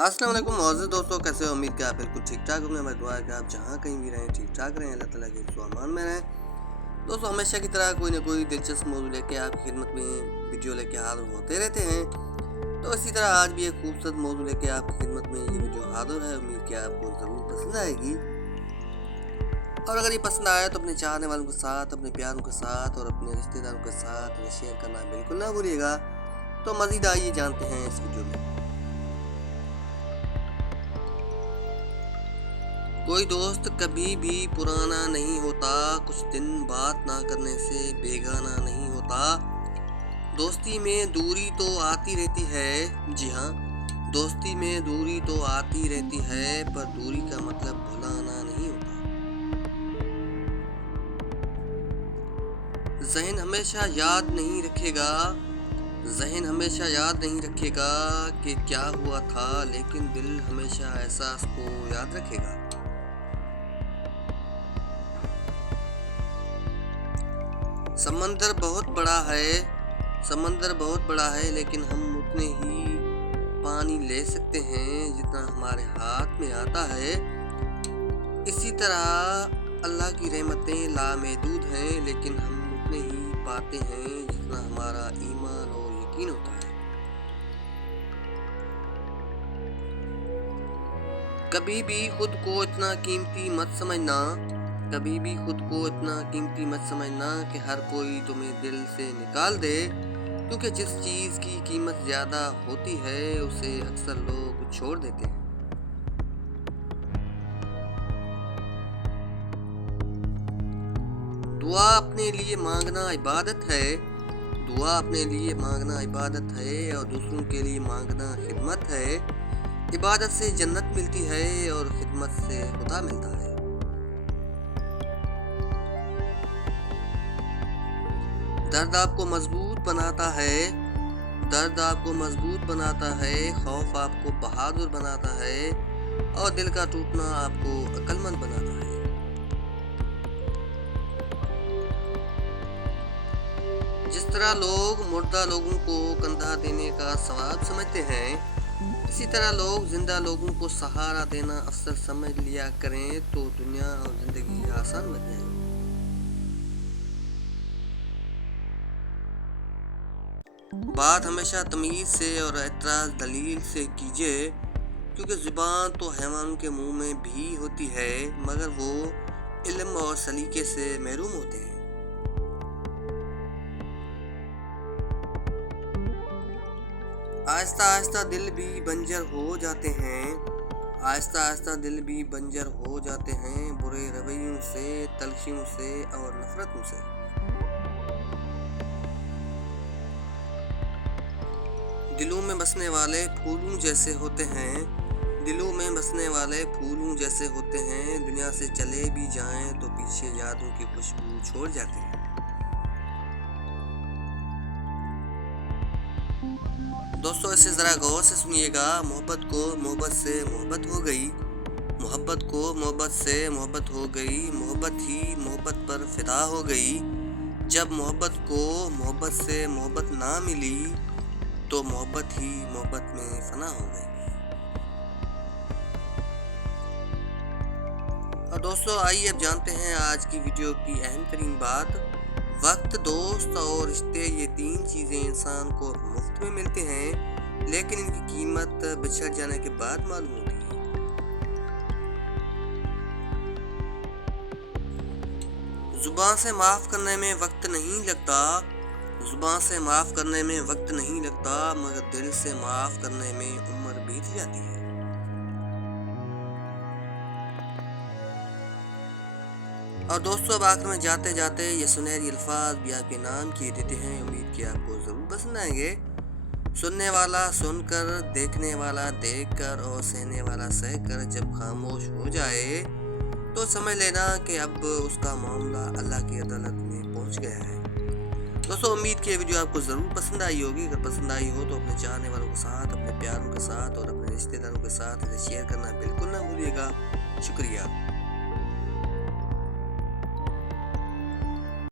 अस्सलाम वालेकुम मौजूद दोस्तों, कैसे हो? उम्मीद कि आप बिल्कुल ठीक ठाक होंगे। मैं दुआ है कि आप जहाँ कहीं भी रहें ठीक ठाक रहें, अल्लाह ताला के अमान में रहें। दोस्तों, हमेशा की तरह कोई ना कोई दिलचस्प मौजूद लेके आपकी खिदमत में वीडियो लेके हाजिर होते रहते हैं। तो इसी तरह आज भी एक खूबसूरत मौजूद लेके आपकी खिदमत में ये वीडियो हाजिर है। उम्मीद कि आपको ज़रूर पसंद आएगी, और अगर ये पसंद आया तो अपने चाहने वालों के साथ, अपने प्यारों के साथ और अपने रिश्तेदारों के साथ शेयर करना बिल्कुल ना भूलिएगा। तो मज़ीद आइए जानते हैं इस वीडियो में। कोई दोस्त कभी भी पुराना नहीं होता, कुछ दिन बात ना करने से बेगाना नहीं होता। दोस्ती में दूरी तो आती रहती है, जी हाँ, दोस्ती में दूरी तो आती रहती है, पर दूरी का मतलब भुलाना नहीं होता। ज़हन हमेशा याद नहीं रखेगा, ज़हन हमेशा याद नहीं रखेगा कि क्या हुआ था, लेकिन दिल हमेशा एहसास को याद रखेगा। समंदर बहुत बड़ा है, समंदर बहुत बड़ा है, लेकिन हम उतने ही पानी ले सकते हैं जितना हमारे हाथ में आता है। इसी तरह अल्लाह की रहमतें लामहदूद हैं, लेकिन हम उतने ही पाते हैं जितना हमारा ईमान और यकीन होता है। कभी भी खुद को इतना कीमती मत समझना, कभी भी खुद को इतना कीमती मत समझना कि हर कोई तुम्हें दिल से निकाल दे, क्योंकि जिस चीज़ की कीमत ज़्यादा होती है उसे अक्सर लोग छोड़ देते हैं। दुआ अपने लिए मांगना इबादत है, दुआ अपने लिए मांगना इबादत है, और दूसरों के लिए मांगना खिदमत है। इबादत से जन्नत मिलती है और खिदमत से खुदा मिलता है। दर्द आपको मजबूत बनाता है, दर्द आपको मजबूत बनाता है, खौफ आपको बहादुर बनाता है, और दिल का टूटना आपको अक्लमंद बनाता है। जिस तरह लोग मुर्दा लोगों को कंधा देने का सवाब समझते हैं, इसी तरह लोग जिंदा लोगों को सहारा देना अफसर समझ लिया करें, तो दुनिया और जिंदगी आसान बन जाएगी। बात हमेशा तमीज़ से और एतराज़ दलील से कीजिए, क्योंकि ज़ुबान तो हैवानों के मुंह में भी होती है, मगर वो इल्म और सलीके से महरूम होते हैं। आहिस्ता आहिस्ता दिल भी बंजर हो जाते हैं, आहिस्ता आहिस्ता दिल भी बंजर हो जाते हैं, बुरे रवैयों से, तलखियों से और नफरतों से। दिलों में बसने वाले फूलों जैसे होते हैं, दिलों में बसने वाले फूलों जैसे होते हैं, दुनिया से चले भी जाएं तो पीछे यादों की खुशबू छोड़ जाते हैं। दोस्तों, इसे ज़रा गौर से सुनिएगा। मोहब्बत को मोहब्बत से मोहब्बत हो गई, मोहब्बत को मोहब्बत से मोहब्बत हो गई, मोहब्बत ही मोहब्बत पर फिदा हो गई। जब मोहब्बत को मोहब्बत से मोहब्बत ना मिली, तो मोहब्बत ही मोहब्बत में फना हो गई। और दोस्तों, आइए अब जानते हैं आज की वीडियो की अहम तरीन बात। वक्त, दोस्त और रिश्ते, ये तीन चीज़ें इंसान को मुफ्त में मिलते हैं, लेकिन इनकी कीमत बिछड़ जाने के बाद मालूम होती है। जुबान से माफ़ करने में वक्त नहीं लगता, जुबान से माफ़ करने में वक्त नहीं लगता, मगर दिल से माफ़ करने में उम्र बीत जाती है। और दोस्तों, अब आखिर में जाते जाते ये सुनहरी अल्फाज भी आपके नाम किए देते हैं। उम्मीद कि आपको ज़रूर पसंद आएंगे। सुनने वाला सुनकर, देखने वाला देखकर और सहने वाला सहकर जब खामोश हो जाए, तो समझ लेना कि अब उसका मामला अल्लाह की अदालत में पहुंच गया है। दोस्तों, उम्मीद की वीडियो आपको ज़रूर पसंद आई होगी। अगर पसंद आई हो तो अपने चाहने वालों के साथ, अपने प्यारों के साथ और अपने रिश्तेदारों के साथ इसे शेयर करना बिल्कुल ना भूलिएगा। शुक्रिया।